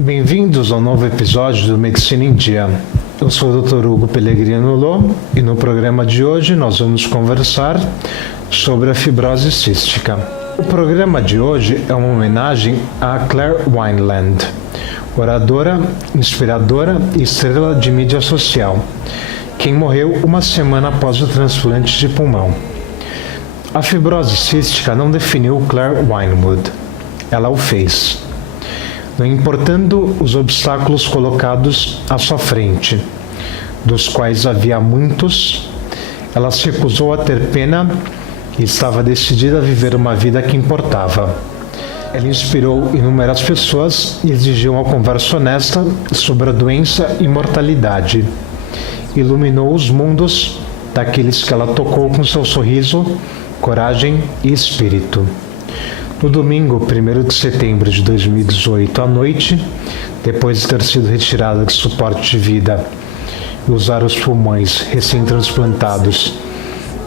Bem-vindos ao novo episódio do Medicina em Dia. Eu sou o Dr. Hugo Pellegrino Lô e no programa de hoje nós vamos conversar sobre a fibrose cística. O programa de hoje é uma homenagem a Claire Wineland, oradora, inspiradora e estrela de mídia social, quem morreu uma semana após o transplante de pulmão. A fibrose cística não definiu Claire Winewood, ela o fez. Não importando os obstáculos colocados à sua frente, dos quais havia muitos, ela se recusou a ter pena e estava decidida a viver uma vida que importava. Ela inspirou inúmeras pessoas e exigiu uma conversa honesta sobre a doença e mortalidade. Iluminou os mundos daqueles que ela tocou com seu sorriso, coragem e espírito. No domingo, 1º de setembro de 2018 à noite, depois de ter sido retirada de suporte de vida e usar os pulmões recém-transplantados,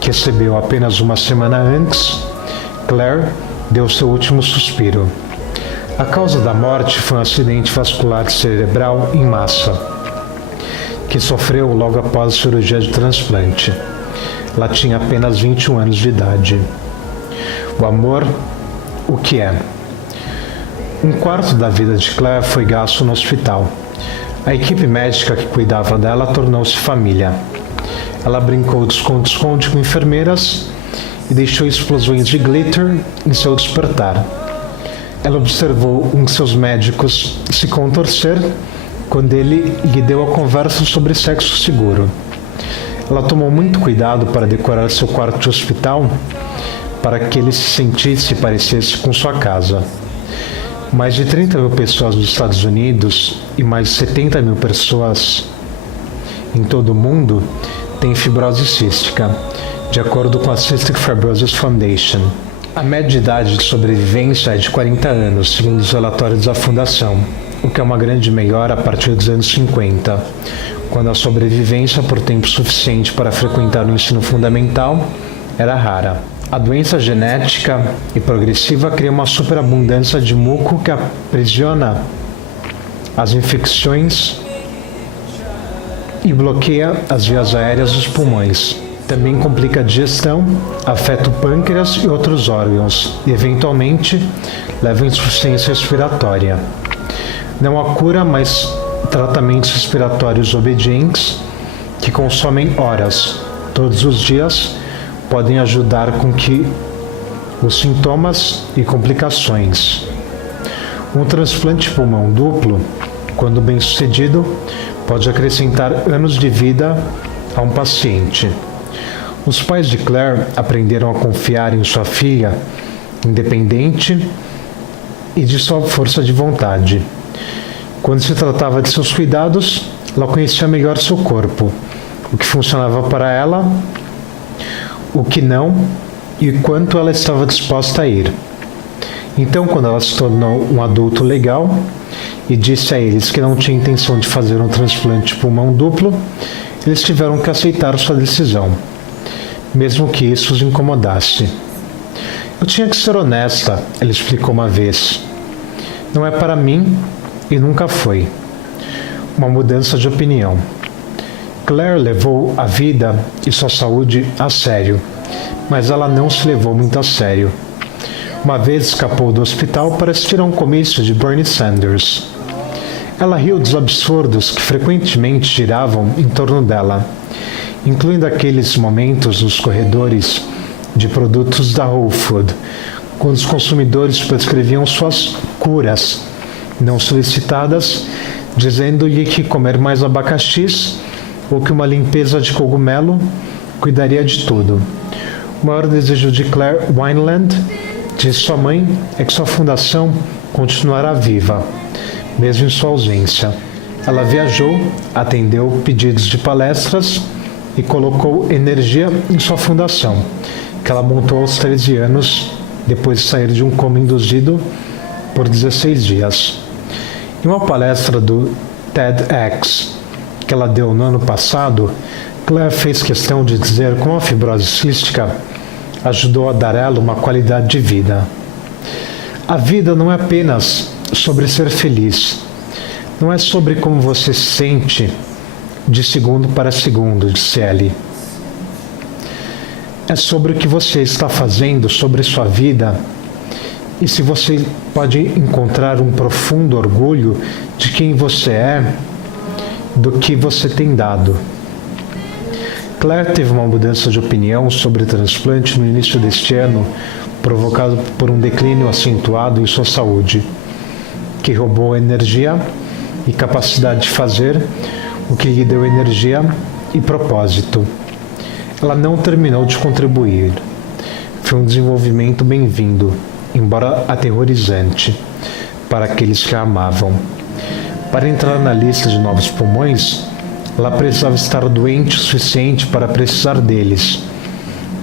que recebeu apenas uma semana antes, Claire deu seu último suspiro. A causa da morte foi um acidente vascular cerebral em massa, que sofreu logo após a cirurgia de transplante. Ela tinha apenas 21 anos de idade. O amor, o que é? 1/4 da vida de Claire foi gasto no hospital. A equipe médica que cuidava dela tornou-se família. Ela brincou de esconde-esconde com enfermeiras e deixou explosões de glitter em seu despertar. Ela observou um de seus médicos se contorcer quando ele lhe deu a conversa sobre sexo seguro. Ela tomou muito cuidado para decorar seu quarto de hospital para que ele se sentisse e parecesse com sua casa. Mais de 30 mil pessoas nos Estados Unidos e mais de 70 mil pessoas em todo o mundo têm fibrose cística, de acordo com a Cystic Fibrosis Foundation. A média de idade de sobrevivência é de 40 anos, segundo os relatórios da Fundação, o que é uma grande melhora a partir dos anos 50, quando a sobrevivência por tempo suficiente para frequentar o ensino fundamental era rara. A doença genética e progressiva cria uma superabundância de muco que aprisiona as infecções e bloqueia as vias aéreas dos pulmões. Também complica a digestão, afeta o pâncreas e outros órgãos e, eventualmente, leva à insuficiência respiratória. Não há cura, mas tratamentos respiratórios obedientes que consomem horas, todos os dias, podem ajudar com que os sintomas e complicações. Um transplante de pulmão duplo, quando bem sucedido, pode acrescentar anos de vida a um paciente. Os pais de Claire aprenderam a confiar em sua filha, independente e de sua força de vontade. Quando se tratava de seus cuidados, ela conhecia melhor seu corpo, o que funcionava para ela, o que não e quanto ela estava disposta a ir. Então, quando ela se tornou um adulto legal e disse a eles que não tinha intenção de fazer um transplante de pulmão duplo, eles tiveram que aceitar sua decisão, mesmo que isso os incomodasse. Eu tinha que ser honesta, ela explicou uma vez. Não é para mim e nunca foi. Uma mudança de opinião. Claire levou a vida e sua saúde a sério, mas ela não se levou muito a sério. Uma vez escapou do hospital para assistir a um comício de Bernie Sanders. Ela riu dos absurdos que frequentemente giravam em torno dela, incluindo aqueles momentos nos corredores de produtos da Whole Foods, quando os consumidores prescreviam suas curas não solicitadas, dizendo-lhe que comer mais abacaxis ou que uma limpeza de cogumelo cuidaria de tudo. O maior desejo de Claire Wineland, disse sua mãe, é que sua fundação continuará viva, mesmo em sua ausência. Ela viajou, atendeu pedidos de palestras e colocou energia em sua fundação, que ela montou aos 13 anos, depois de sair de um coma induzido por 16 dias. Em uma palestra do TEDx que ela deu no ano passado, Claire fez questão de dizer como a fibrose cística ajudou a dar a ela uma qualidade de vida. A vida não é apenas sobre ser feliz, Não é sobre como você se sente de segundo para segundo, disse Ellie. É sobre o que você está fazendo, sobre sua vida, e se você pode encontrar um profundo orgulho de quem você é, do que você tem dado. Claire teve uma mudança de opinião sobre transplante no início deste ano, provocado por um declínio acentuado em sua saúde, que roubou a energia e capacidade de fazer o que lhe deu energia e propósito. Ela não terminou de contribuir. Foi um desenvolvimento bem-vindo, embora aterrorizante, para aqueles que a amavam. Para entrar na lista de novos pulmões, ela precisava estar doente o suficiente para precisar deles,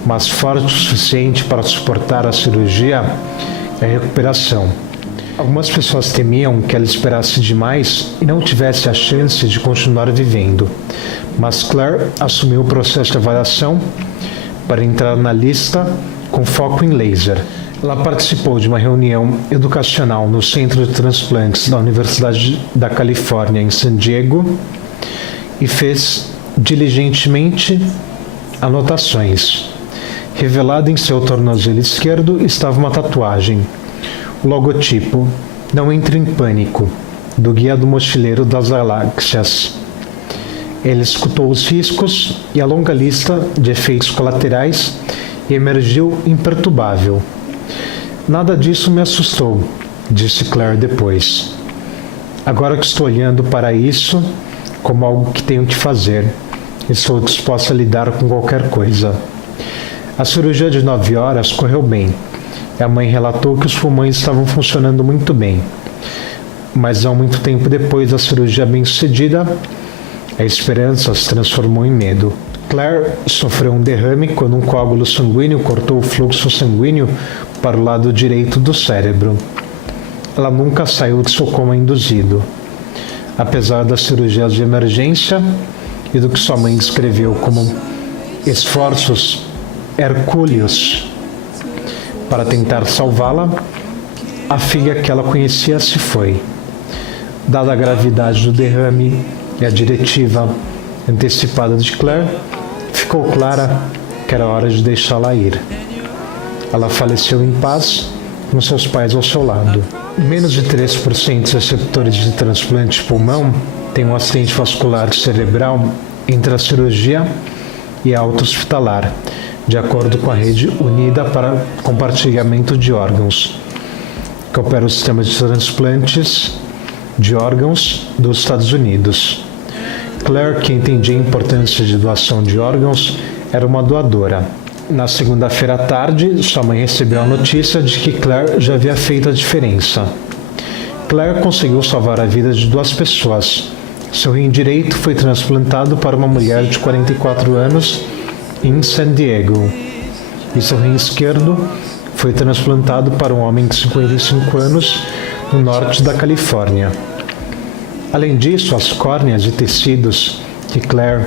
mas forte o suficiente para suportar a cirurgia e a recuperação. Algumas pessoas temiam que ela esperasse demais e não tivesse a chance de continuar vivendo, mas Claire assumiu o processo de avaliação para entrar na lista com foco em laser. Ela participou de uma reunião educacional no Centro de Transplantes da Universidade da Califórnia, em San Diego, e fez diligentemente anotações. Revelada em seu tornozelo esquerdo estava uma tatuagem. O logotipo "Não entre em pânico", do Guia do Mochileiro das Galáxias. Ele escutou os riscos e a longa lista de efeitos colaterais e emergiu imperturbável. "Nada disso me assustou", disse Claire depois. "Agora que estou olhando para isso como algo que tenho que fazer, estou disposta a lidar com qualquer coisa." A cirurgia de 9 horas correu bem. A mãe relatou que os pulmões estavam funcionando muito bem. Mas não muito tempo depois da cirurgia bem-sucedida, a esperança se transformou em medo. Claire sofreu um derrame quando um coágulo sanguíneo cortou o fluxo sanguíneo para o lado direito do cérebro. Ela nunca saiu de seu coma induzido. Apesar das cirurgias de emergência e do que sua mãe descreveu como esforços hercúleos para tentar salvá-la, a filha que ela conhecia se foi. Dada a gravidade do derrame e a diretiva antecipada de Claire, ficou clara que era hora de deixá-la ir. Ela faleceu em paz, com seus pais ao seu lado. Menos de 3% dos receptores de transplante de pulmão têm um acidente vascular cerebral entre a cirurgia e a alta hospitalar, de acordo com a Rede Unida para Compartilhamento de Órgãos, que opera o sistema de transplantes de órgãos dos Estados Unidos. Claire, que entendia a importância de doação de órgãos, era uma doadora. Na segunda-feira à tarde, sua mãe recebeu a notícia de que Claire já havia feito a diferença. Claire conseguiu salvar a vida de 2 pessoas. Seu rim direito foi transplantado para uma mulher de 44 anos em San Diego, e seu rim esquerdo foi transplantado para um homem de 55 anos no norte da Califórnia. Além disso, as córneas e tecidos que Claire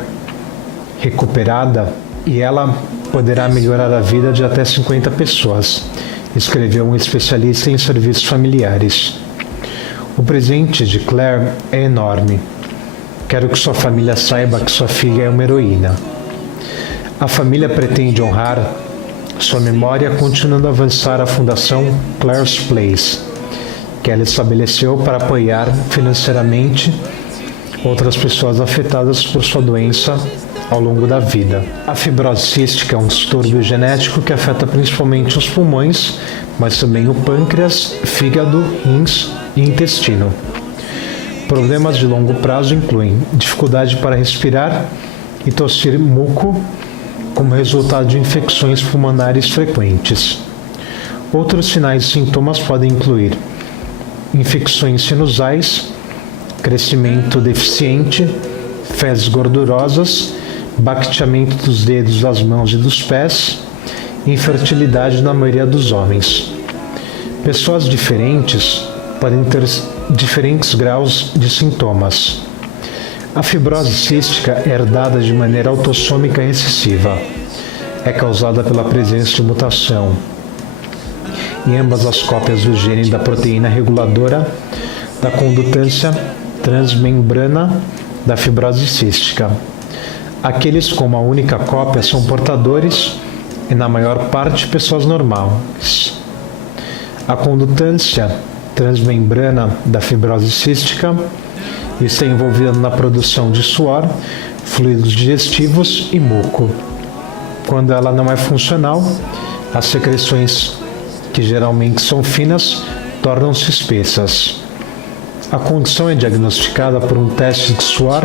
recuperada, e ela poderá melhorar a vida de até 50 pessoas, escreveu um especialista em serviços familiares. "O presente de Claire é enorme. Quero que sua família saiba que sua filha é uma heroína. A família pretende honrar sua memória continuando a avançar a Fundação Claire's Place, que ela estabeleceu para apoiar financeiramente outras pessoas afetadas por sua doença ao longo da vida. A fibrose cística é um distúrbio genético que afeta principalmente os pulmões, mas também o pâncreas, fígado, rins e intestino. Problemas de longo prazo incluem dificuldade para respirar e tossir muco como resultado de infecções pulmonares frequentes. Outros sinais e sintomas podem incluir infecções sinusais, crescimento deficiente, fezes gordurosas, bacteamento dos dedos das mãos e dos pés, e infertilidade na maioria dos homens. Pessoas diferentes podem ter diferentes graus de sintomas. A fibrose cística é herdada de maneira autossômica recessiva. É causada pela presença de mutação em ambas as cópias do gene da proteína reguladora da condutância transmembrana da fibrose cística. Aqueles com uma única cópia são portadores e, na maior parte, pessoas normais. A condutância transmembrana da fibrose cística está envolvida na produção de suor, fluidos digestivos e muco. Quando ela não é funcional, as secreções, que geralmente são finas, tornam-se espessas. A condição é diagnosticada por um teste de suor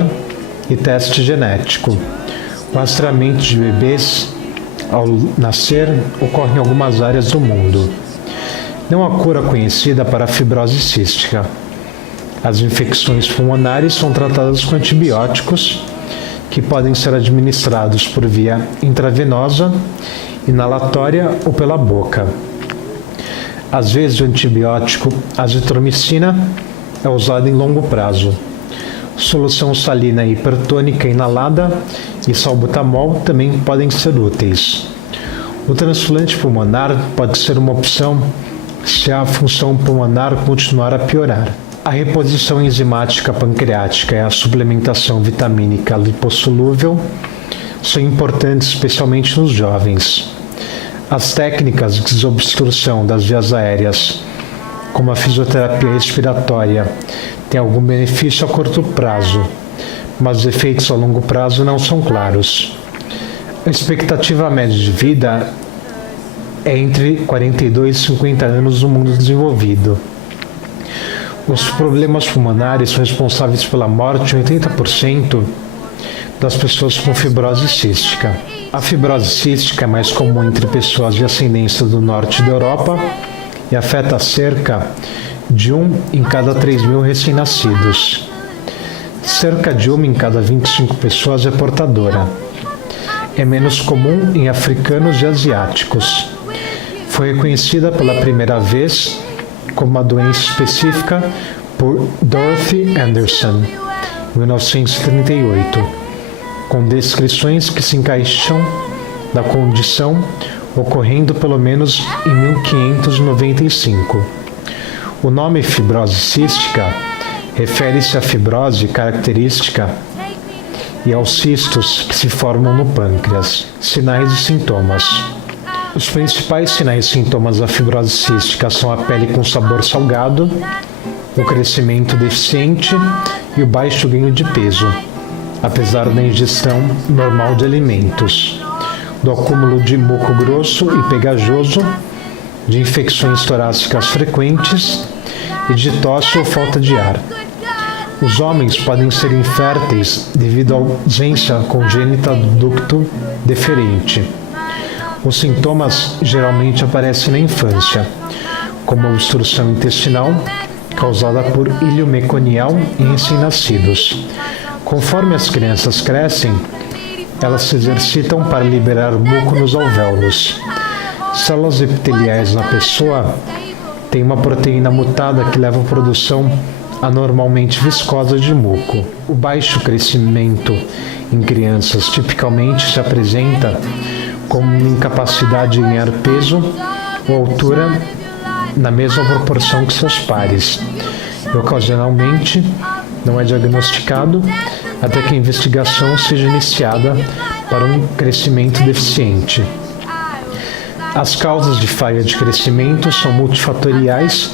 e teste genético. O rastreamento de bebês ao nascer ocorre em algumas áreas do mundo. Não há cura conhecida para a fibrose cística. As infecções pulmonares são tratadas com antibióticos que podem ser administrados por via intravenosa, inalatória ou pela boca. Às vezes o antibiótico azitromicina é usado em longo prazo. Solução salina hipertônica inalada e salbutamol também podem ser úteis. O transplante pulmonar pode ser uma opção se a função pulmonar continuar a piorar. A reposição enzimática pancreática e a suplementação vitamínica lipossolúvel são importantes especialmente nos jovens. As técnicas de desobstrução das vias aéreas, como a fisioterapia respiratória, têm algum benefício a curto prazo, mas os efeitos a longo prazo não são claros. A expectativa média de vida é entre 42 e 50 anos no mundo desenvolvido. Os problemas pulmonares são responsáveis pela morte de 80% das pessoas com fibrose cística. A fibrose cística é mais comum entre pessoas de ascendência do norte da Europa e afeta cerca de 1 em cada 3.000 recém-nascidos. Cerca de 1 em cada 25 pessoas é portadora. É menos comum em africanos e asiáticos. Foi reconhecida pela primeira vez como uma doença específica por Dorothy Anderson, em 1938, com descrições que se encaixam da condição ocorrendo pelo menos em 1595. O nome fibrose cística refere-se à fibrose característica e aos cistos que se formam no pâncreas. Sinais e sintomas. Os principais sinais e sintomas da fibrose cística são a pele com sabor salgado, o crescimento deficiente e o baixo ganho de peso, apesar da ingestão normal de alimentos, do acúmulo de muco grosso e pegajoso, de infecções torácicas frequentes e de tosse ou falta de ar. Os homens podem ser inférteis devido à ausência congênita do ducto deferente. Os sintomas geralmente aparecem na infância, como a obstrução intestinal causada por ilho meconial em recém-nascidos. Conforme as crianças crescem, elas se exercitam para liberar muco nos alvéolos. Células epiteliais na pessoa têm uma proteína mutada que leva à produção anormalmente viscosa de muco. O baixo crescimento em crianças tipicamente se apresenta como incapacidade de ganhar peso ou altura na mesma proporção que seus pares, e ocasionalmente não é diagnosticado até que a investigação seja iniciada para um crescimento deficiente. As causas de falha de crescimento são multifatoriais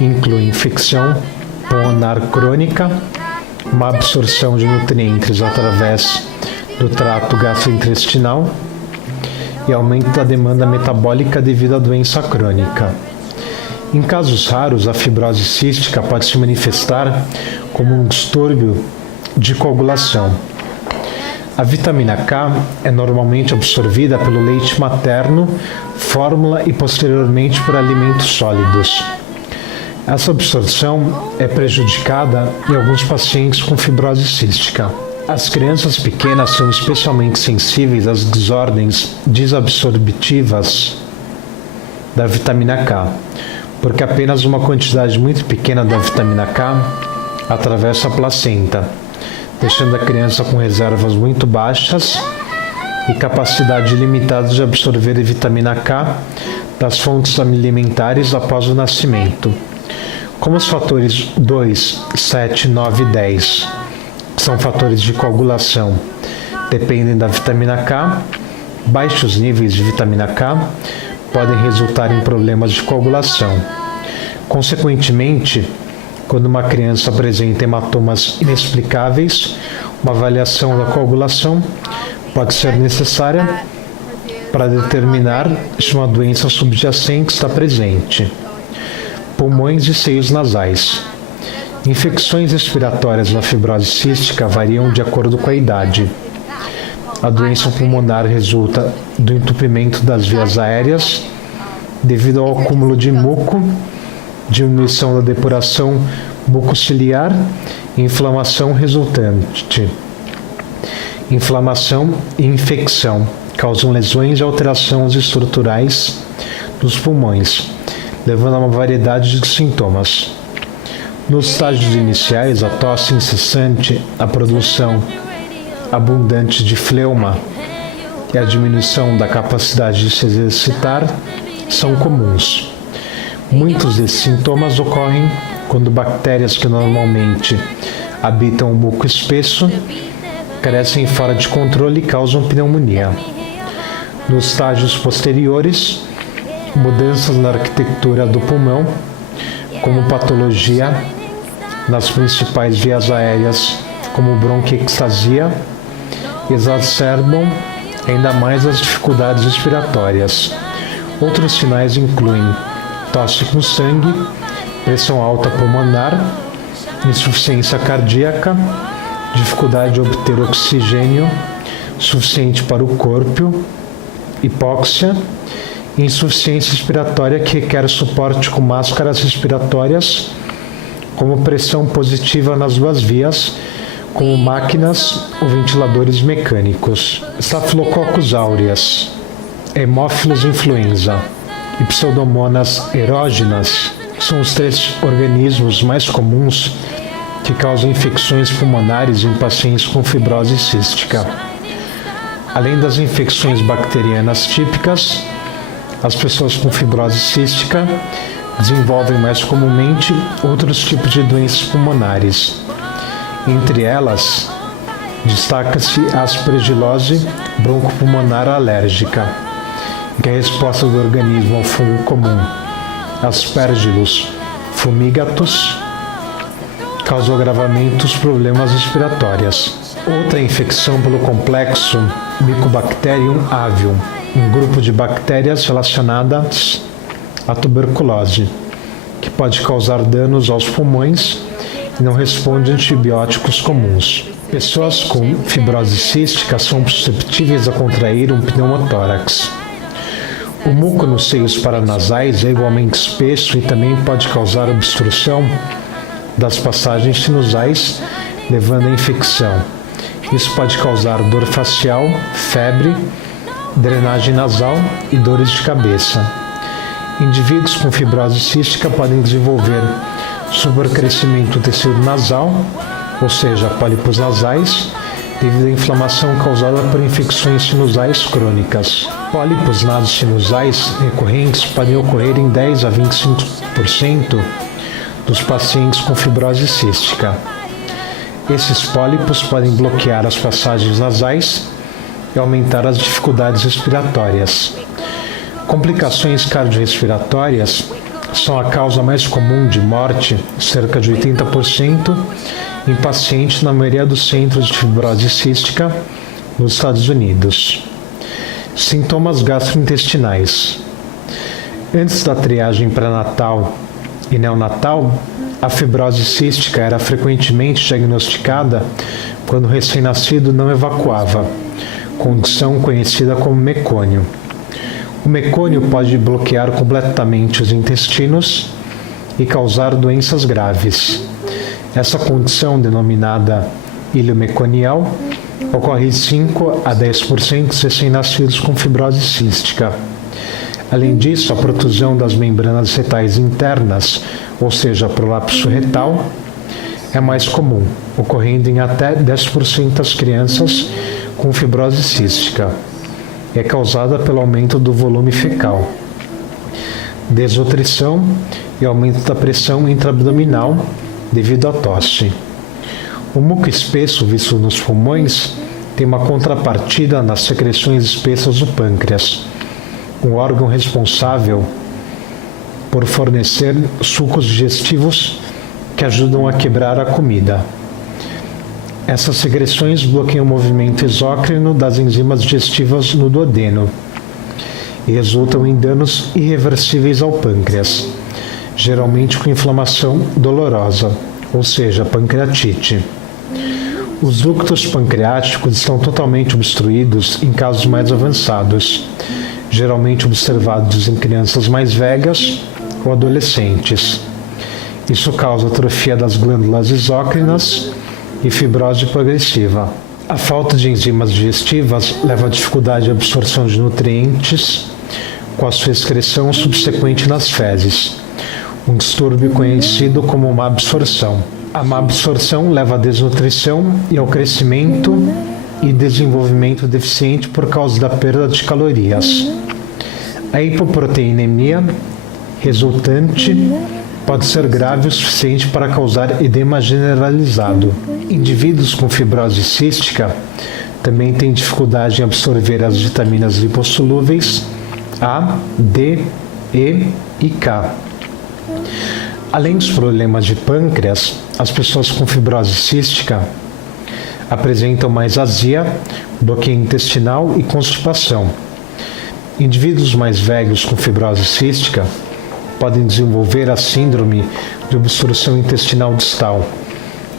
e incluem infecção pulmonar crônica, má absorção de nutrientes através do trato gastrointestinal e aumento da demanda metabólica devido à doença crônica. Em casos raros, a fibrose cística pode se manifestar como um distúrbio de coagulação. A vitamina K é normalmente absorvida pelo leite materno, fórmula e posteriormente por alimentos sólidos. Essa absorção é prejudicada em alguns pacientes com fibrose cística. As crianças pequenas são especialmente sensíveis às desordens desabsortivas da vitamina K, porque apenas uma quantidade muito pequena da vitamina K atravessa a placenta, deixando a criança com reservas muito baixas e capacidade limitada de absorver a vitamina K das fontes alimentares após o nascimento. Como os fatores 2, 7, 9 e 10, que são fatores de coagulação, dependem da vitamina K, baixos níveis de vitamina K podem resultar em problemas de coagulação. Consequentemente, quando uma criança apresenta hematomas inexplicáveis, uma avaliação da coagulação pode ser necessária para determinar se uma doença subjacente está presente. Pulmões e seios nasais. Infecções respiratórias na fibrose cística variam de acordo com a idade. A doença pulmonar resulta do entupimento das vias aéreas devido ao acúmulo de muco, diminuição da depuração mucociliar e inflamação resultante. Inflamação e infecção causam lesões e alterações estruturais dos pulmões, levando a uma variedade de sintomas. Nos estágios iniciais, a tosse incessante, a produção abundante de fleuma e a diminuição da capacidade de se exercitar são comuns. Muitos desses sintomas ocorrem quando bactérias que normalmente habitam o muco espesso crescem fora de controle e causam pneumonia. Nos estágios posteriores, mudanças na arquitetura do pulmão, como patologia nas principais vias aéreas, como bronquiectasia, exacerbam ainda mais as dificuldades respiratórias. Outros sinais incluem tosse com sangue, pressão alta pulmonar, insuficiência cardíaca, dificuldade de obter oxigênio suficiente para o corpo, hipóxia, e insuficiência respiratória que requer suporte com máscaras respiratórias, como pressão positiva nas duas vias, como máquinas ou ventiladores mecânicos. Staphylococcus aureus, Haemophilus influenza e Pseudomonas aeruginosa são os 3 organismos mais comuns que causam infecções pulmonares em pacientes com fibrose cística. Além das infecções bacterianas típicas, as pessoas com fibrose cística desenvolvem mais comumente outros tipos de doenças pulmonares. Entre elas, destaca-se a aspergilose broncopulmonar alérgica, que é a resposta do organismo ao fungo comum Aspergillus fumigatus causa o agravamento dos problemas respiratórios. Outra infecção pelo complexo Mycobacterium avium, um grupo de bactérias relacionadas à tuberculose, que pode causar danos aos pulmões e não responde a antibióticos comuns. Pessoas com fibrose cística são susceptíveis a contrair um pneumotórax. O muco nos seios paranasais é igualmente espesso e também pode causar obstrução das passagens sinusais, levando à infecção. Isso pode causar dor facial, febre, drenagem nasal e dores de cabeça. Indivíduos com fibrose cística podem desenvolver supercrescimento do tecido nasal, ou seja, pólipos nasais, devido à inflamação causada por infecções sinusais crônicas. Pólipos nasosinusais recorrentes podem ocorrer em 10 a 25% dos pacientes com fibrose cística. Esses pólipos podem bloquear as passagens nasais e aumentar as dificuldades respiratórias. Complicações cardiorrespiratórias são a causa mais comum de morte, cerca de 80%, em pacientes na maioria dos centros de fibrose cística nos Estados Unidos. Sintomas gastrointestinais. Antes da triagem pré-natal e neonatal, a fibrose cística era frequentemente diagnosticada quando o recém-nascido não evacuava, condição conhecida como mecônio. O mecônio pode bloquear completamente os intestinos e causar doenças graves. Essa condição, denominada ilho meconial, ocorre em 5 a 10% dos recém-nascidos com fibrose cística. Além disso, a protusão das membranas retais internas, ou seja, a prolapso retal, é mais comum, ocorrendo em até 10% das crianças com fibrose cística. É causada pelo aumento do volume fecal. Desnutrição e aumento da pressão intraabdominal devido à tosse. O muco espesso visto nos pulmões tem uma contrapartida nas secreções espessas do pâncreas, um órgão responsável por fornecer sucos digestivos que ajudam a quebrar a comida. Essas secreções bloqueiam o movimento exócrino das enzimas digestivas no duodeno e resultam em danos irreversíveis ao pâncreas, geralmente com inflamação dolorosa, ou seja, pancreatite. Os ductos pancreáticos estão totalmente obstruídos em casos mais avançados, geralmente observados em crianças mais velhas ou adolescentes. Isso causa atrofia das glândulas exócrinas e fibrose progressiva. A falta de enzimas digestivas leva à dificuldade de absorção de nutrientes com a sua excreção subsequente nas fezes, um distúrbio conhecido como má absorção. A má absorção leva à desnutrição e ao crescimento e desenvolvimento deficiente por causa da perda de calorias. A hipoproteinemia resultante pode ser grave o suficiente para causar edema generalizado. Indivíduos com fibrose cística também têm dificuldade em absorver as vitaminas lipossolúveis A, D, E e K. Além dos problemas de pâncreas, as pessoas com fibrose cística apresentam mais azia, bloqueio intestinal e constipação. Indivíduos mais velhos com fibrose cística podem desenvolver a síndrome de obstrução intestinal distal,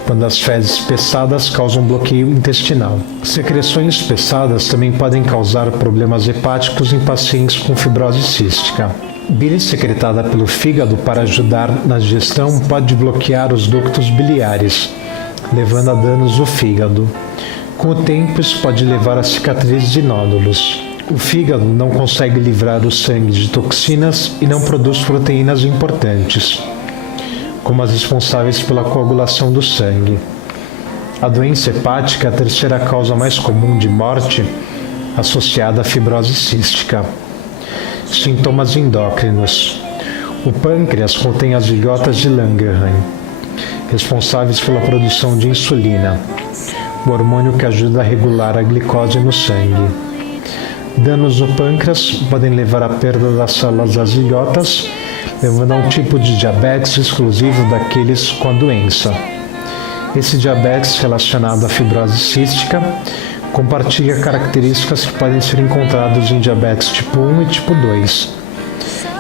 quando as fezes espessadas causam bloqueio intestinal. Secreções espessadas também podem causar problemas hepáticos em pacientes com fibrose cística. Bile secretada pelo fígado para ajudar na digestão pode bloquear os ductos biliares, levando a danos do fígado. Com o tempo, isso pode levar a cicatrizes de nódulos. O fígado não consegue livrar o sangue de toxinas e não produz proteínas importantes, como as responsáveis pela coagulação do sangue. A doença hepática é a terceira causa mais comum de morte associada à fibrose cística. Sintomas endócrinos. O pâncreas contém as ilhotas de Langerhans, responsáveis pela produção de insulina, o hormônio que ajuda a regular a glicose no sangue. Danos no pâncreas podem levar à perda das células das ilhotas, levando a um tipo de diabetes exclusivo daqueles com a doença. Esse diabetes relacionado à fibrose cística compartilha características que podem ser encontradas em diabetes tipo 1 e tipo 2.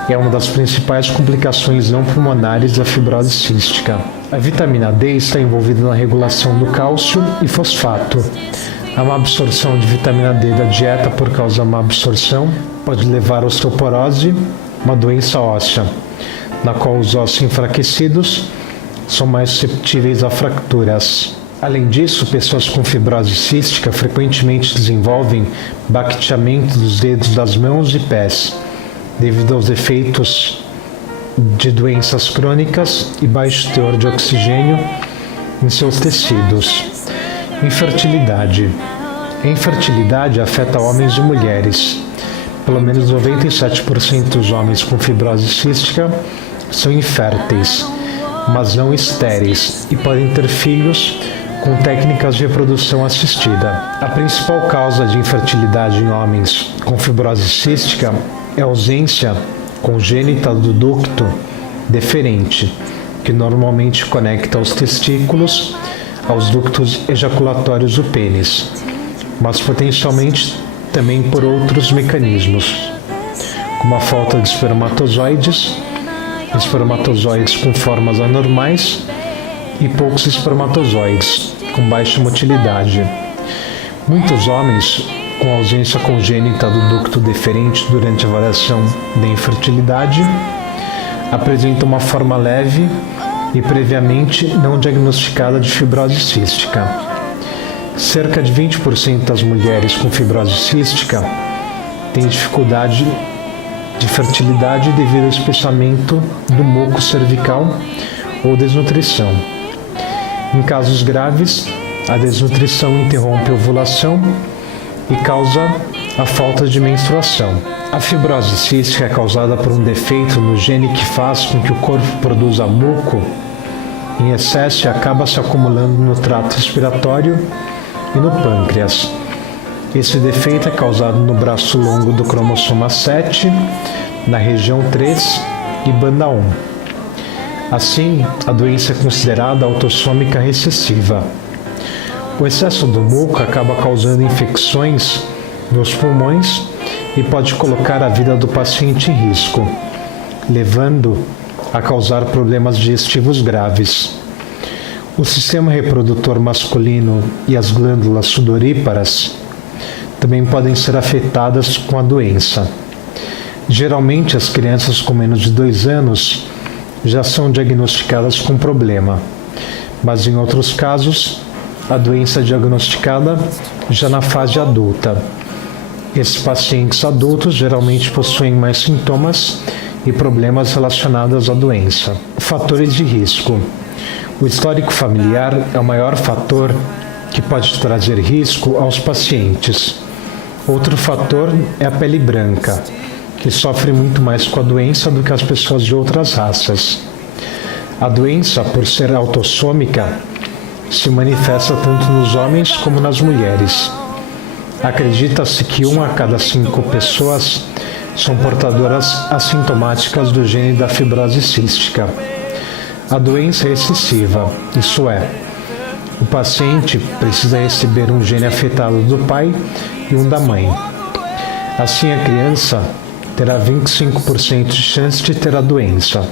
É uma das principais complicações não pulmonares da fibrose cística. A vitamina D está envolvida na regulação do cálcio e fosfato. A má absorção de vitamina D da dieta por causa da má absorção pode levar à osteoporose, uma doença óssea, na qual os ossos enfraquecidos são mais susceptíveis a fraturas. Além disso, pessoas com fibrose cística frequentemente desenvolvem baqueteamento dos dedos das mãos e pés, devido aos efeitos de doenças crônicas e baixo teor de oxigênio em seus tecidos. Infertilidade. A infertilidade afeta homens e mulheres. Pelo menos 97% dos homens com fibrose cística são inférteis, mas não estéreis, e podem ter filhos com técnicas de reprodução assistida. A principal causa de infertilidade em homens com fibrose cística é a ausência congênita do ducto deferente, que normalmente conecta os testículos aos ductos ejaculatórios do pênis, mas potencialmente também por outros mecanismos, como a falta de espermatozoides com formas anormais e poucos espermatozoides, com baixa motilidade. Muitos homens com ausência congênita do ducto deferente durante a avaliação da infertilidade apresentam uma forma leve e previamente não diagnosticada de fibrose cística. Cerca de 20% das mulheres com fibrose cística têm dificuldade de fertilidade devido ao espessamento do muco cervical ou desnutrição. Em casos graves, a desnutrição interrompe a ovulação e causa a falta de menstruação. A fibrose cística é causada por um defeito no gene que faz com que o corpo produza muco em excesso e acaba se acumulando no trato respiratório e no pâncreas. Esse defeito é causado no braço longo do cromossoma 7, na região 3 e banda 1. Assim, a doença é considerada autossômica recessiva. O excesso do muco acaba causando infecções nos pulmões e pode colocar a vida do paciente em risco, levando a causar problemas digestivos graves. O sistema reprodutor masculino e as glândulas sudoríparas também podem ser afetadas com a doença. Geralmente, as crianças com menos de 2 anos já são diagnosticadas com problema, mas em outros casos, a doença é diagnosticada já na fase adulta. Esses pacientes adultos geralmente possuem mais sintomas e problemas relacionados à doença. Fatores de risco. O histórico familiar é o maior fator que pode trazer risco aos pacientes. Outro fator é a pele branca, que sofre muito mais com a doença do que as pessoas de outras raças. A doença, por ser autossômica, se manifesta tanto nos homens como nas mulheres. Acredita-se que 1 a cada 5 pessoas são portadoras assintomáticas do gene da fibrose cística. A doença é excessiva, isso é, o paciente precisa receber um gene afetado do pai e um da mãe. Assim, a criança terá 25% de chance de ter a doença.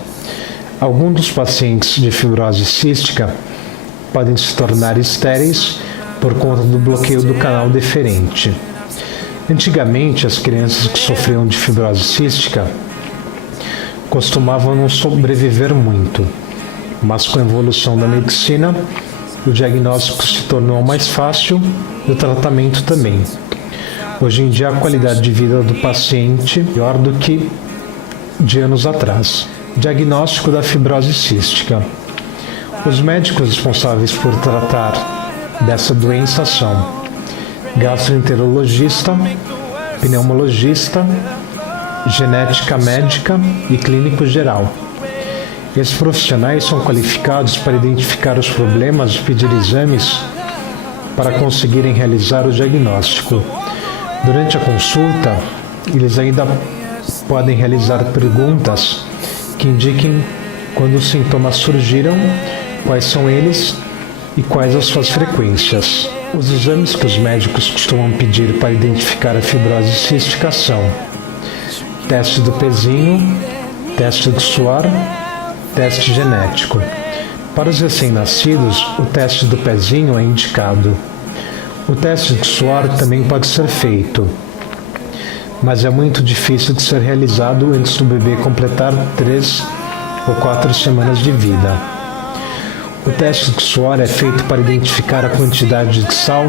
Alguns dos pacientes de fibrose cística podem se tornar estéreis por conta do bloqueio do canal deferente. Antigamente, as crianças que sofriam de fibrose cística costumavam não sobreviver muito, mas com a evolução da medicina, o diagnóstico se tornou mais fácil e o tratamento também. Hoje em dia, a qualidade de vida do paciente é melhor do que de anos atrás. Diagnóstico da fibrose cística. Os médicos responsáveis por tratar dessa doença são gastroenterologista, pneumologista, genética médica e clínico geral. Esses profissionais são qualificados para identificar os problemas e pedir exames para conseguirem realizar o diagnóstico. Durante a consulta, eles ainda podem realizar perguntas que indiquem quando os sintomas surgiram, quais são eles e quais as suas frequências. Os exames que os médicos costumam pedir para identificar a fibrose cística são teste do pezinho, teste do suor, teste genético. Para os recém-nascidos, o teste do pezinho é indicado. O teste do suor também pode ser feito, mas é muito difícil de ser realizado antes do bebê completar 3 ou 4 semanas de vida. O teste do suor é feito para identificar a quantidade de sal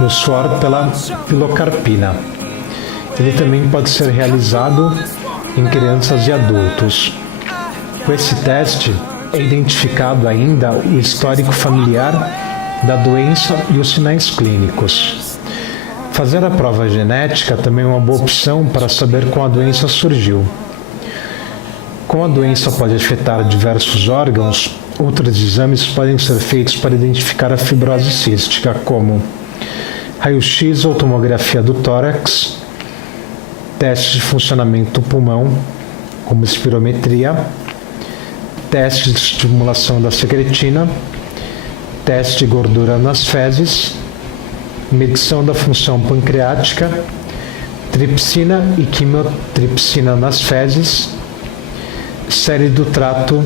no suor pela pilocarpina. Ele também pode ser realizado em crianças e adultos. Com esse teste, é identificado ainda o histórico familiar da doença e os sinais clínicos. Fazer a prova genética também é uma boa opção para saber como a doença surgiu. Como a doença pode afetar diversos órgãos, outros exames podem ser feitos para identificar a fibrose cística, como raio-x ou tomografia do tórax, testes de funcionamento do pulmão, como espirometria, teste de estimulação da secretina, teste de gordura nas fezes, medição da função pancreática, tripsina e quimiotripsina nas fezes, série do trato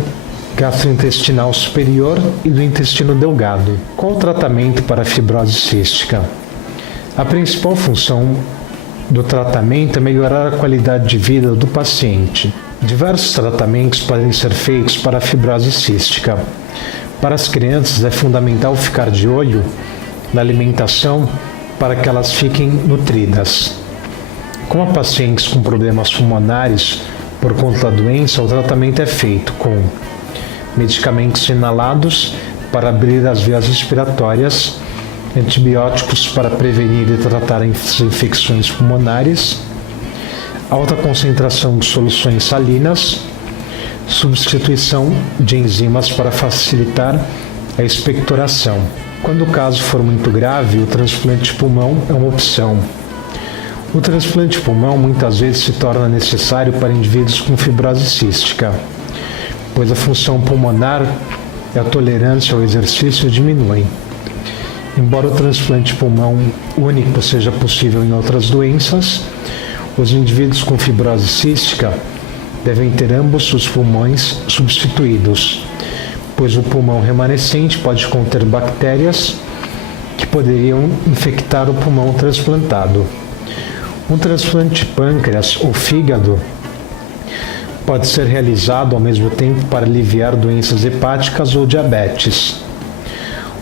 gastrointestinal superior e do intestino delgado. Qual o tratamento para a fibrose cística? A principal função do tratamento é melhorar a qualidade de vida do paciente. Diversos tratamentos podem ser feitos para a fibrose cística. Para as crianças é fundamental ficar de olho na alimentação para que elas fiquem nutridas. Com pacientes com problemas pulmonares por conta da doença, o tratamento é feito com medicamentos inalados para abrir as vias respiratórias, antibióticos para prevenir e tratar as infecções pulmonares, alta concentração de soluções salinas, substituição de enzimas para facilitar a expectoração. Quando o caso for muito grave, o transplante de pulmão é uma opção. O transplante de pulmão muitas vezes se torna necessário para indivíduos com fibrose cística, pois a função pulmonar e a tolerância ao exercício diminuem. Embora o transplante de pulmão único seja possível em outras doenças, os indivíduos com fibrose cística devem ter ambos os pulmões substituídos, pois o pulmão remanescente pode conter bactérias que poderiam infectar o pulmão transplantado. Um transplante de pâncreas ou fígado pode ser realizado ao mesmo tempo para aliviar doenças hepáticas ou diabetes.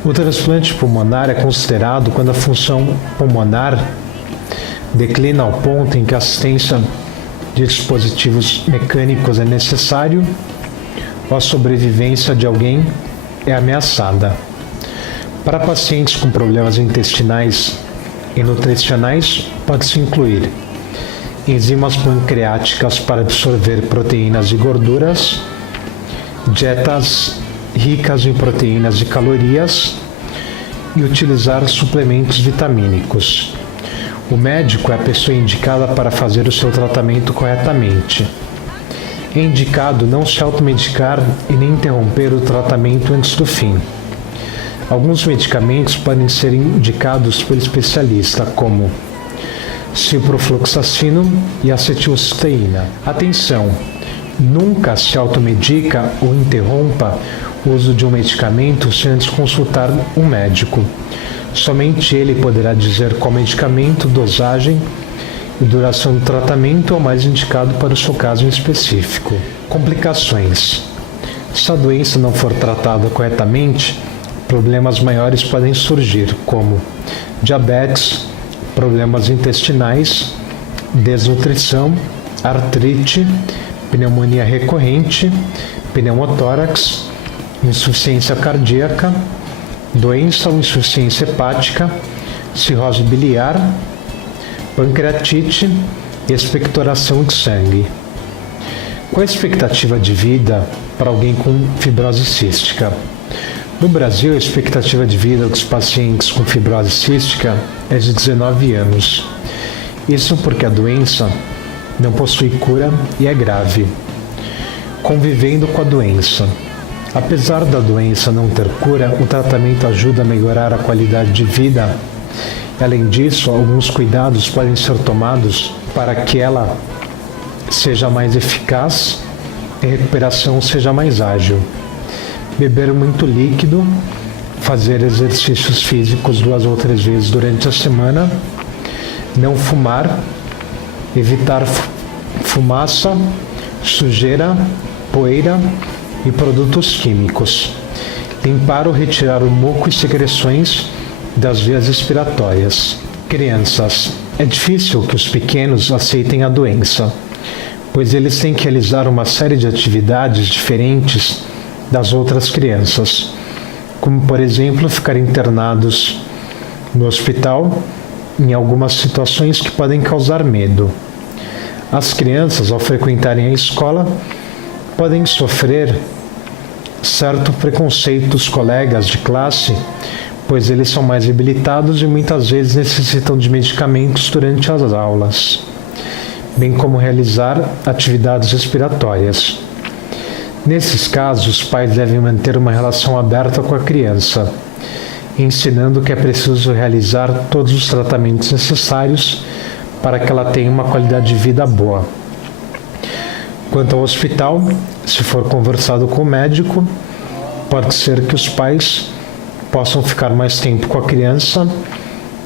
O transplante pulmonar é considerado quando a função pulmonar declina ao ponto em que a assistência de dispositivos mecânicos é necessário ou a sobrevivência de alguém é ameaçada. Para pacientes com problemas intestinais e nutricionais, pode-se incluir enzimas pancreáticas para absorver proteínas e gorduras, dietas ricas em proteínas e calorias e utilizar suplementos vitamínicos. O médico é a pessoa indicada para fazer o seu tratamento corretamente. É indicado não se automedicar e nem interromper o tratamento antes do fim. Alguns medicamentos podem ser indicados por especialista, como ciprofloxacino e acetilcisteína. Atenção! Nunca se automedica ou interrompa o uso de um medicamento sem antes consultar um médico. Somente ele poderá dizer qual medicamento, dosagem e duração do tratamento é o mais indicado para o seu caso em específico. Complicações. Se a doença não for tratada corretamente, problemas maiores podem surgir, como diabetes, problemas intestinais, desnutrição, artrite, pneumonia recorrente, pneumotórax, insuficiência cardíaca, doença ou insuficiência hepática, cirrose biliar, pancreatite e expectoração de sangue. Qual a expectativa de vida para alguém com fibrose cística? No Brasil, a expectativa de vida dos pacientes com fibrose cística é de 19 anos. Isso porque a doença não possui cura e é grave. Convivendo com a doença. Apesar da doença não ter cura, o tratamento ajuda a melhorar a qualidade de vida. Além disso, alguns cuidados podem ser tomados para que ela seja mais eficaz e a recuperação seja mais ágil. Beber muito líquido, fazer exercícios físicos 2 ou 3 vezes durante a semana, não fumar, evitar fumaça, sujeira, poeira e produtos químicos. Limpar ou retirar o muco e secreções das vias respiratórias. Crianças. É difícil que os pequenos aceitem a doença, pois eles têm que realizar uma série de atividades diferentes das outras crianças, como, por exemplo, ficar internados no hospital em algumas situações que podem causar medo. As crianças, ao frequentarem a escola, podem sofrer certo preconceito dos colegas de classe, pois eles são mais debilitados e muitas vezes necessitam de medicamentos durante as aulas, bem como realizar atividades respiratórias. Nesses casos, os pais devem manter uma relação aberta com a criança, ensinando que é preciso realizar todos os tratamentos necessários para que ela tenha uma qualidade de vida boa. Quanto ao hospital, se for conversado com o médico, pode ser que os pais possam ficar mais tempo com a criança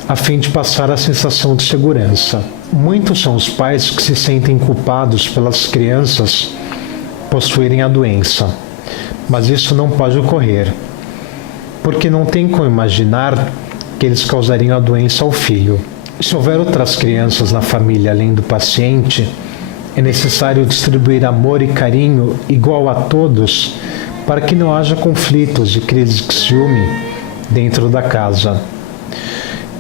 a fim de passar a sensação de segurança. Muitos são os pais que se sentem culpados pelas crianças possuírem a doença, mas isso não pode ocorrer, porque não tem como imaginar que eles causariam a doença ao filho. Se houver outras crianças na família além do paciente, é necessário distribuir amor e carinho igual a todos para que não haja conflitos e crises de ciúme dentro da casa.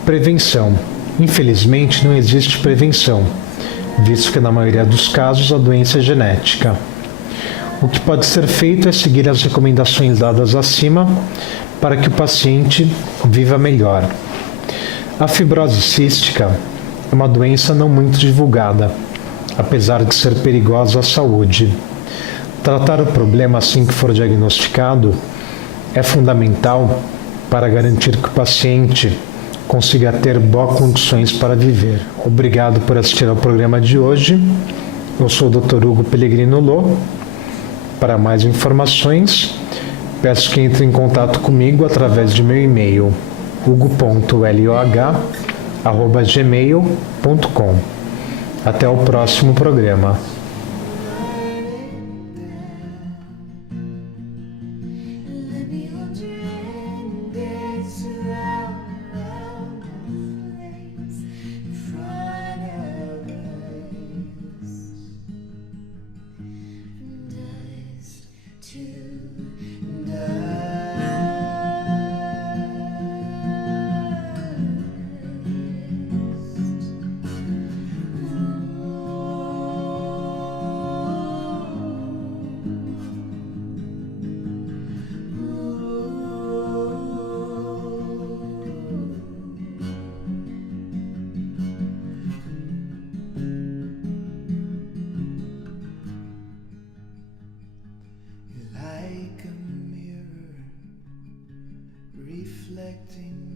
Prevenção. Infelizmente, não existe prevenção, visto que na maioria dos casos a doença é genética. O que pode ser feito é seguir as recomendações dadas acima para que o paciente viva melhor. A fibrose cística é uma doença não muito divulgada, apesar de ser perigosa à saúde. Tratar o problema assim que for diagnosticado é fundamental para garantir que o paciente consiga ter boas condições para viver. Obrigado por assistir ao programa de hoje. Eu sou o Dr. Hugo Pellegrino Lô. Para mais informações, peço que entre em contato comigo através de meu e-mail hugo.loh@gmail.com. Até o próximo programa. Like a mirror reflecting